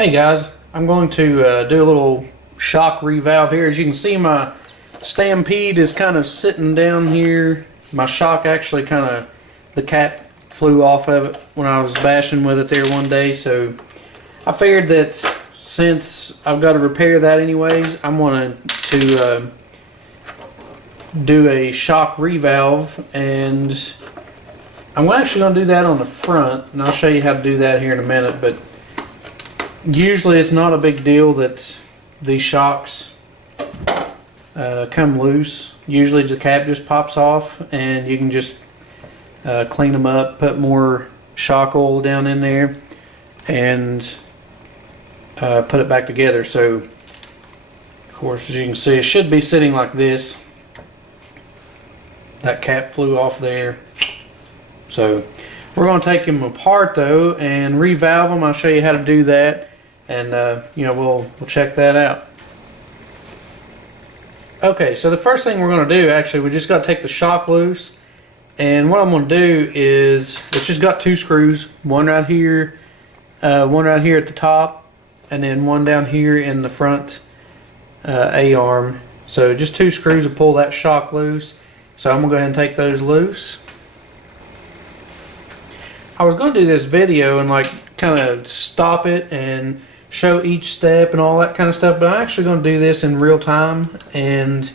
Hey guys, I'm going to do a little shock revalve here. As you can see, my Stampede is kind of sitting down here. My shock actually the cap flew off of it when I was bashing with it there one day, so I figured that since I've got to repair that anyways, I'm going to do a shock revalve, and I'm actually going to do that on the front, and I'll show you how to do that here in a minute. But usually it's not a big deal that these shocks come loose. Usually the cap just pops off and you can just clean them up, put more shock oil down in there, and put it back together. So of course, as you can see, it should be sitting like this. That cap flew off there. So we're going to take them apart though and revalve them. I'll show you how to do that, and we'll check that out. Okay, so the first thing we're going to do, actually, we just got to take the shock loose, and what I'm going to do is it's just got two screws, one right here at the top, and then one down here in the front A-arm. So just two screws to pull that shock loose. So I'm going to go ahead and take those loose. I was going to do this video and kind of stop it and show each step and all that kind of stuff, but I'm actually going to do this in real time, and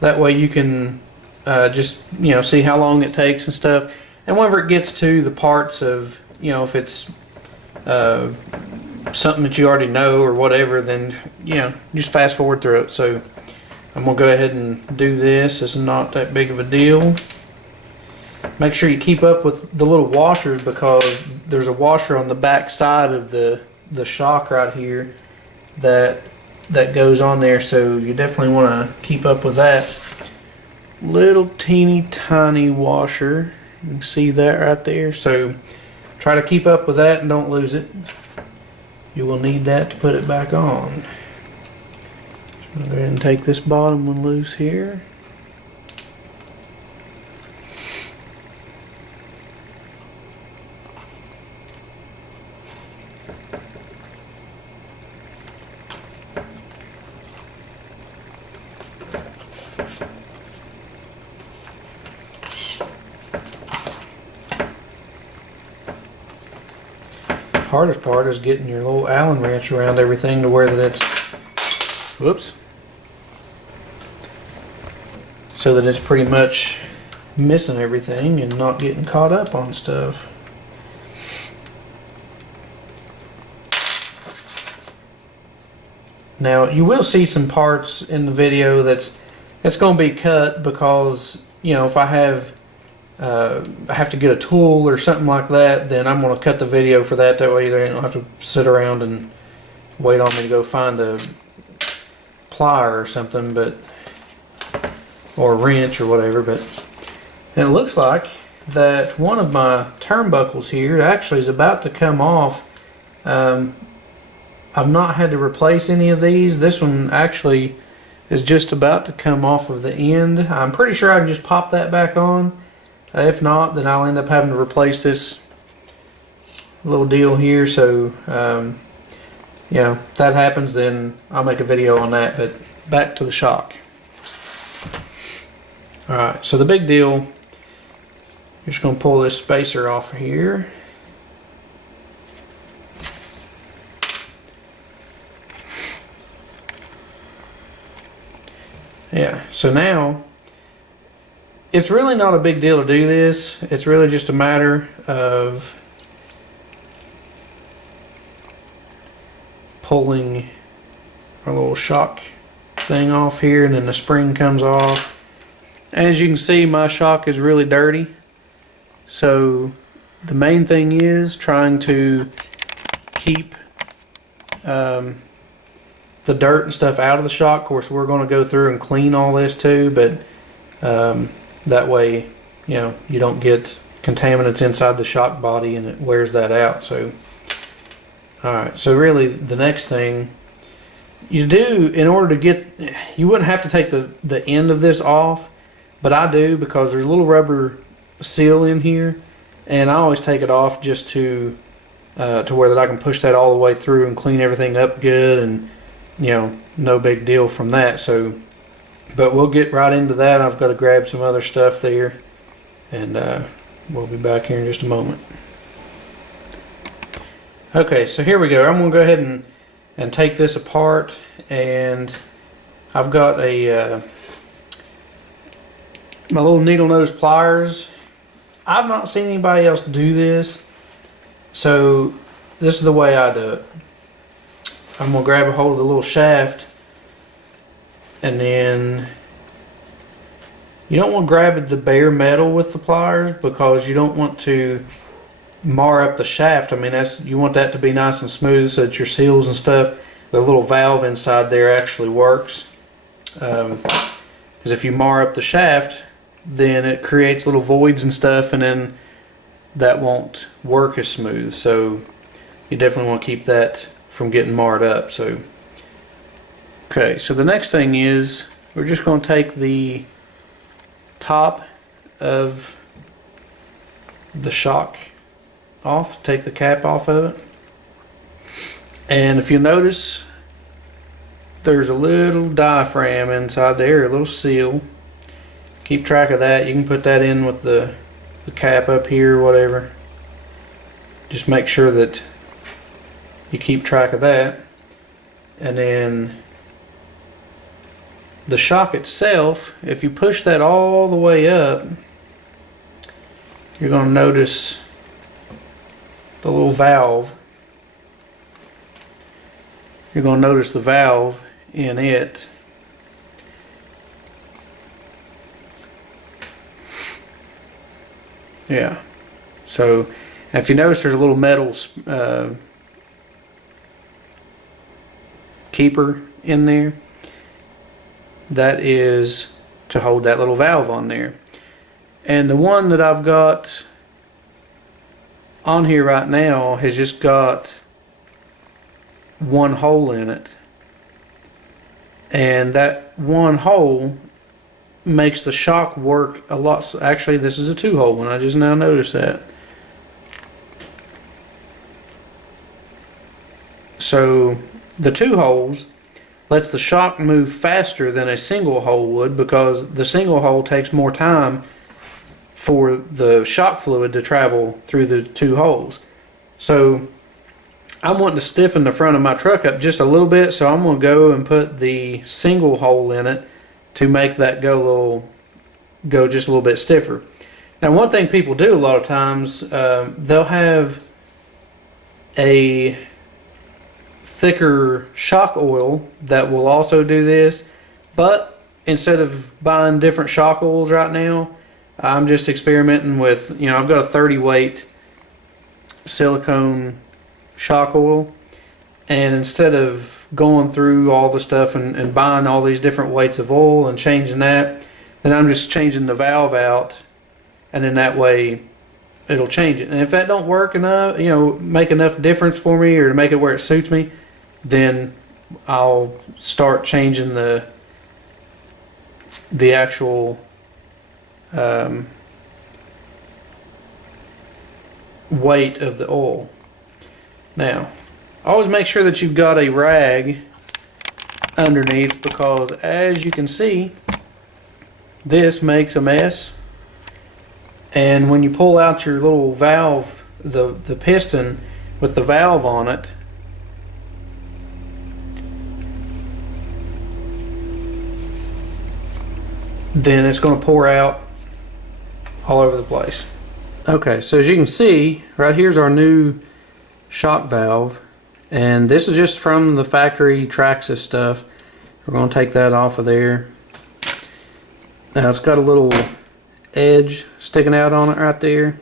that way you can just see how long it takes and stuff. And whenever it gets to the parts of if it's something that you already know or whatever, then just fast forward through it. So I'm going to go ahead and do this. This is not that big of a deal. Make sure you keep up with the little washers, because there's a washer on the back side of the shock right here that goes on there, so you definitely want to keep up with that. Little teeny tiny washer, you can see that right there, so try to keep up with that and don't lose it. You will need that to put it back on. So I'll go ahead and take this bottom one loose here. Hardest part is getting your little Allen wrench around everything to where that it's, whoops, so that it's pretty much missing everything and not getting caught up on stuff. Now you will see some parts in the video that's going to be cut, because if I have to get a tool or something like that, then I'm going to cut the video for that. That way they don't have to sit around and wait on me to go find a plier or something, or a wrench or whatever. But it looks like that one of my turnbuckles here actually is about to come off. I've not had to replace any of these. This one actually is just about to come off of the end. I'm pretty sure I can just pop that back on. If not, then I'll end up having to replace this little deal here. So, if that happens, then I'll make a video on that. But back to the shock. Alright, so the big deal, you're just going to pull this spacer off here. Yeah, so now it's really not a big deal to do this. It's really just a matter of pulling our little shock thing off here, and then the spring comes off. As you can see, my shock is really dirty. So the main thing is trying to keep the dirt and stuff out of the shock. Of course, we're going to go through and clean all this too, but that way, you don't get contaminants inside the shock body and it wears that out. So, alright, so really the next thing you do, in order to get, you wouldn't have to take the end of this off, but I do, because there's a little rubber seal in here, and I always take it off just to to where that I can push that all the way through and clean everything up good, and no big deal from that. So, but we'll get right into that. I've got to grab some other stuff there, and we'll be back here in just a moment. Okay, so here we go. I'm going to go ahead and take this apart, and I've got my little needle nose pliers. I've not seen anybody else do this, so this is the way I do it. I'm going to grab a hold of the little shaft, and then you don't want to grab the bare metal with the pliers because you don't want to mar up the shaft. I mean, you want that to be nice and smooth so that your seals and stuff, the little valve inside there actually works. Because if you mar up the shaft, then it creates little voids and stuff, and then that won't work as smooth. So you definitely want to keep that from getting marred up. So okay, so the next thing is we're just going to take the top of the shock off, take the cap off of it, and if you notice, there's a little diaphragm inside there, a little seal. Keep track of that. You can put that in with the cap up here or whatever. Just make sure that you keep track of that. And then the shock itself, if you push that all the way up, you're going to notice the little valve. You're going to notice the valve in it. Yeah. So if you notice, there's a little metal keeper in there. That is to hold that little valve on there. And the one that I've got on here right now has just got one hole in it, and that one hole makes the shock work a lot. Actually, this is a 2-hole one. I just now noticed that. So the 2 holes lets the shock move faster than a single hole would, because the single hole takes more time for the shock fluid to travel through the 2 holes. So I'm wanting to stiffen the front of my truck up just a little bit, so I'm going to go and put the single hole in it to make that go just a little bit stiffer. Now, one thing people do a lot of times, they'll have a thicker shock oil that will also do this, but instead of buying different shock oils right now, I'm just experimenting with, I've got a 30 weight silicone shock oil, and instead of going through all the stuff and buying all these different weights of oil and changing that, then I'm just changing the valve out, and then that way it'll change it. And if that don't work enough, make enough difference for me, or to make it where it suits me, then I'll start changing the actual weight of the oil. Now, always make sure that you've got a rag underneath, because as you can see, this makes a mess. And when you pull out your little valve, the piston with the valve on it, then it's going to pour out all over the place. Okay, so as you can see, right here's our new shock valve, and this is just from the factory Traxxas stuff. We're going to take that off of there. Now it's got a little edge sticking out on it right there,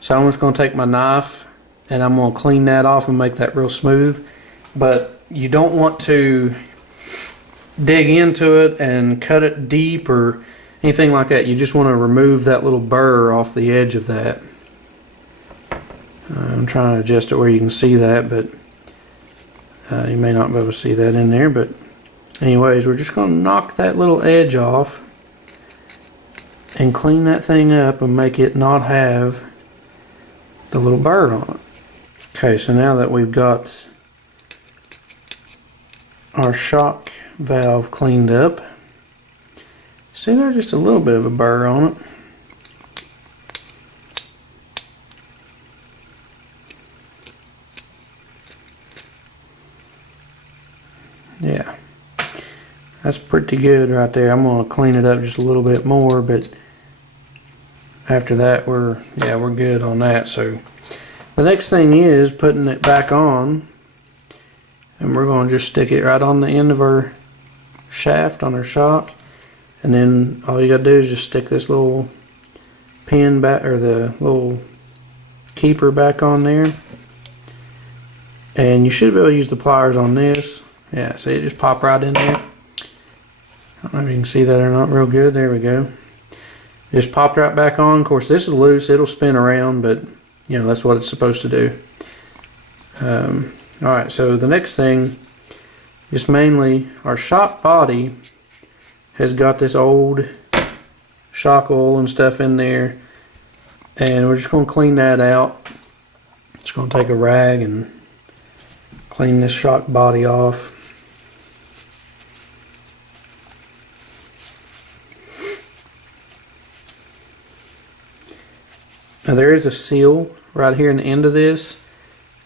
so I'm just going to take my knife and I'm going to clean that off and make that real smooth. But you don't want to dig into it and cut it deep or anything like that. You just want to remove that little burr off the edge of that. I'm trying to adjust it where you can see that, but you may not be able to see that in there. But anyways, we're just going to knock that little edge off and clean that thing up and make it not have the little burr on it. Okay, so now that we've got our shock valve cleaned up, see there's just a little bit of a burr on it. Yeah, that's pretty good right there. I'm going to clean it up just a little bit more, but after that we're good on that. So the next thing is putting it back on, and we're going to just stick it right on the end of our shaft on our shock, and then all you got to do is just stick this little pin back, or the little keeper back on there, and you should be able to use the pliers on this. Yeah, see it just pop right in there. I don't know if you can see that or not real good. There we go. Just popped right back on. Of course, this is loose. It'll spin around, but you know that's what it's supposed to do. Alright, so the next thing is mainly our shock body has got this old shock oil and stuff in there, and we're just going to clean that out. Just going to take a rag and clean this shock body off. Now there is a seal right here in the end of this.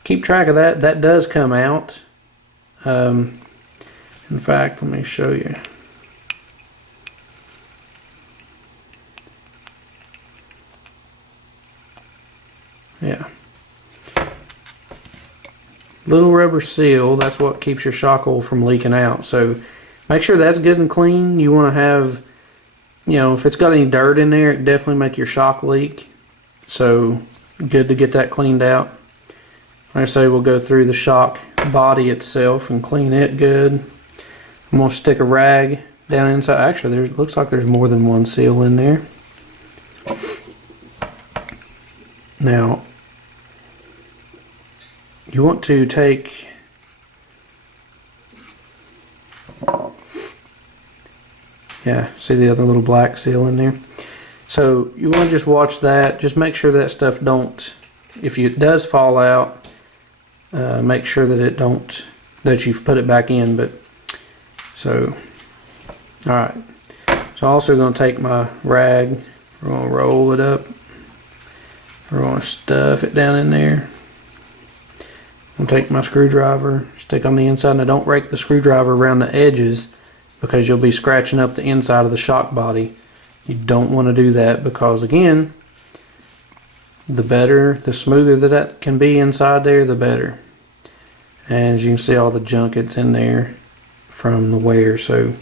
Keep track of that. That does come out. In fact, let me show you. Yeah. Little rubber seal, that's what keeps your shock oil from leaking out. So make sure that's good and clean. You want to have, you know, if it's got any dirt in there, it definitely make your shock leak. So good to get that cleaned out. Like I say, we'll go through the shock body itself and clean it good. I'm going to stick a rag down inside. Actually, there looks like there's more than one seal in there. Now, you want to take see the other little black seal in there? So you want to just watch that. Just make sure that stuff don't, if it does fall out, make sure that that you've put it back in. But so, alright. So I'm also going to take my rag, we're going to roll it up, we're going to stuff it down in there. I'm going to take my screwdriver, stick on the inside. Now don't rake the screwdriver around the edges, because you'll be scratching up the inside of the shock body. You don't want to do that, because again, the smoother that can be inside there, the better. And as you can see, all the junk that's in there from the wear. So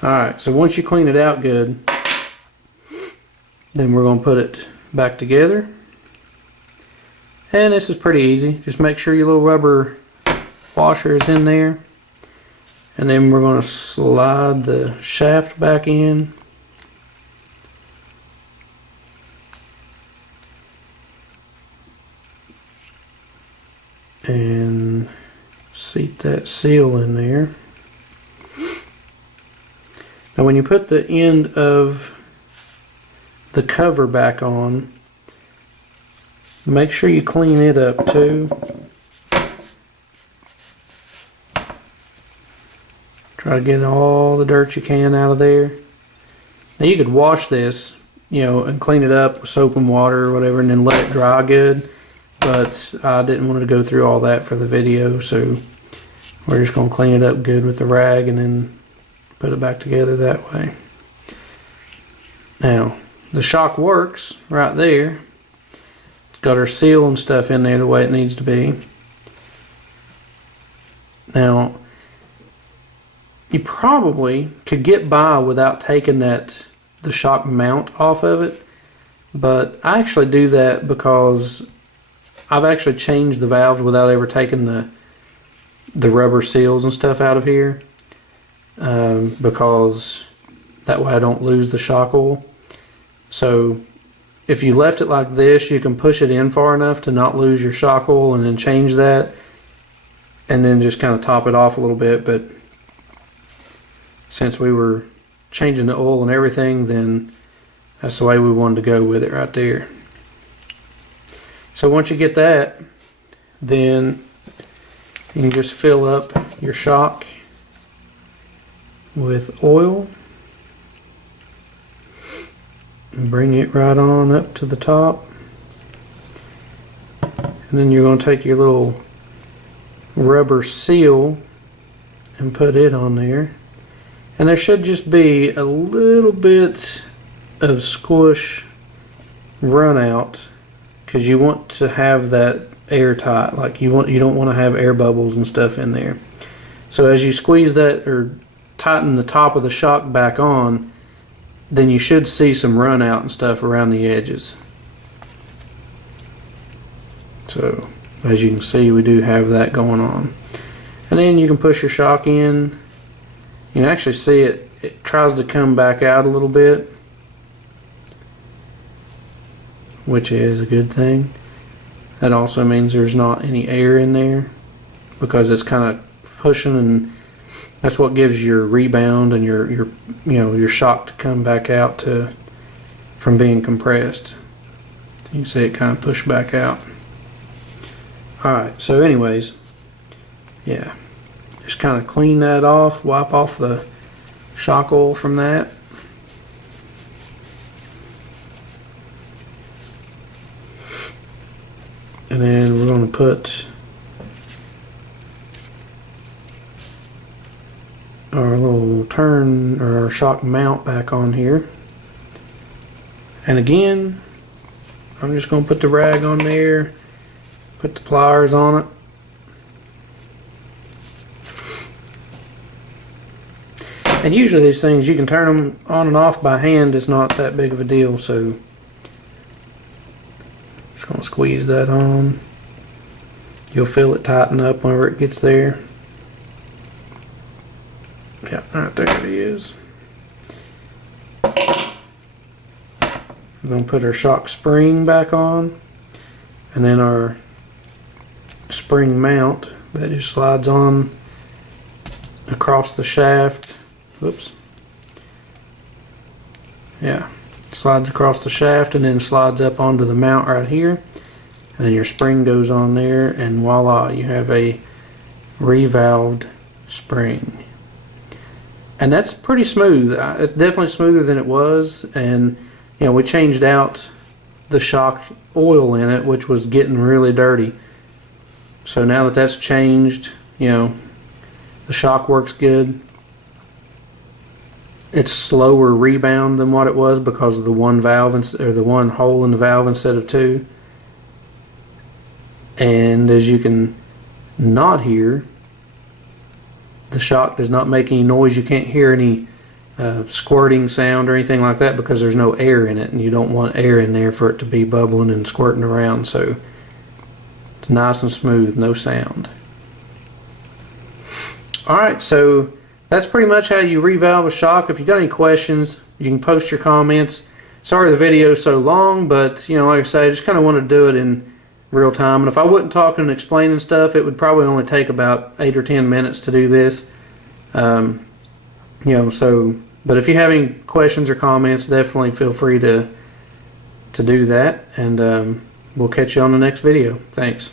alright, so once you clean it out good, then we're going to put it back together. And this is pretty easy. Just make sure your little rubber washer is in there, and then we're going to slide the shaft back in. And seat that seal in there. Now when you put the end of the cover back on, make sure you clean it up too. Try to get all the dirt you can out of there. Now you could wash this, you know, and clean it up with soap and water or whatever, and then let it dry good. But I didn't want to go through all that for the video, so we're just going to clean it up good with the rag and then put it back together that way. Now, the shock works right there. It's got our seal and stuff in there the way it needs to be. Now, you probably could get by without taking the shock mount off of it, but I actually do that because I've actually changed the valves without ever taking the rubber seals and stuff out of here, because that way I don't lose the shock oil. So if you left it like this, you can push it in far enough to not lose your shock oil, and then change that, and then just kind of top it off a little bit. But since we were changing the oil and everything, then that's the way we wanted to go with it right there. So once you get that, then you can just fill up your shock with oil and bring it right on up to the top. And then you're going to take your little rubber seal and put it on there. And there should just be a little bit of squish run out, because you want to have that airtight. Like you don't want to have air bubbles and stuff in there. So as you squeeze that or tighten the top of the shock back on, then you should see some run out and stuff around the edges. So as you can see, we do have that going on. And then you can push your shock in. You can actually see it tries to come back out a little bit, which is a good thing. That also means there's not any air in there, because it's kind of pushing, and that's what gives your rebound and your shock to come back out from being compressed. You can see it kind of push back out. Alright, so anyways, yeah, just kind of clean that off, wipe off the shock oil from that. And then we're going to put our little turn or our shock mount back on here. And again, I'm just going to put the rag on there, put the pliers on it. And usually these things, you can turn them on and off by hand. It's not that big of a deal, so just going to squeeze that on. You'll feel it tighten up whenever it gets there. Yeah, right there it is. We're going to put our shock spring back on, and then our spring mount that just slides on across the shaft. Whoops. Yeah, slides across the shaft and then slides up onto the mount right here, and then your spring goes on there, and voila, you have a revalved spring. And that's pretty smooth. It's definitely smoother than it was, and you know, we changed out the shock oil in it, which was getting really dirty. So now that that's changed, you know, the shock works good. It's slower rebound than what it was because of the one valve or the one hole in the valve instead of two. And as you can not hear, the shock does not make any noise. You can't hear any squirting sound or anything like that, because there's no air in it, and you don't want air in there for it to be bubbling and squirting around. So it's nice and smooth, no sound. Alright, so that's pretty much how you revalve a shock. If you got any questions, you can post your comments. Sorry the video's so long, but you know, like I say, I just kind of want to do it in real time. And if I wasn't talking and explaining stuff, it would probably only take about 8 or 10 minutes to do this. You know, so, but if you have any questions or comments, definitely feel free to do that, and we'll catch you on the next video. Thanks.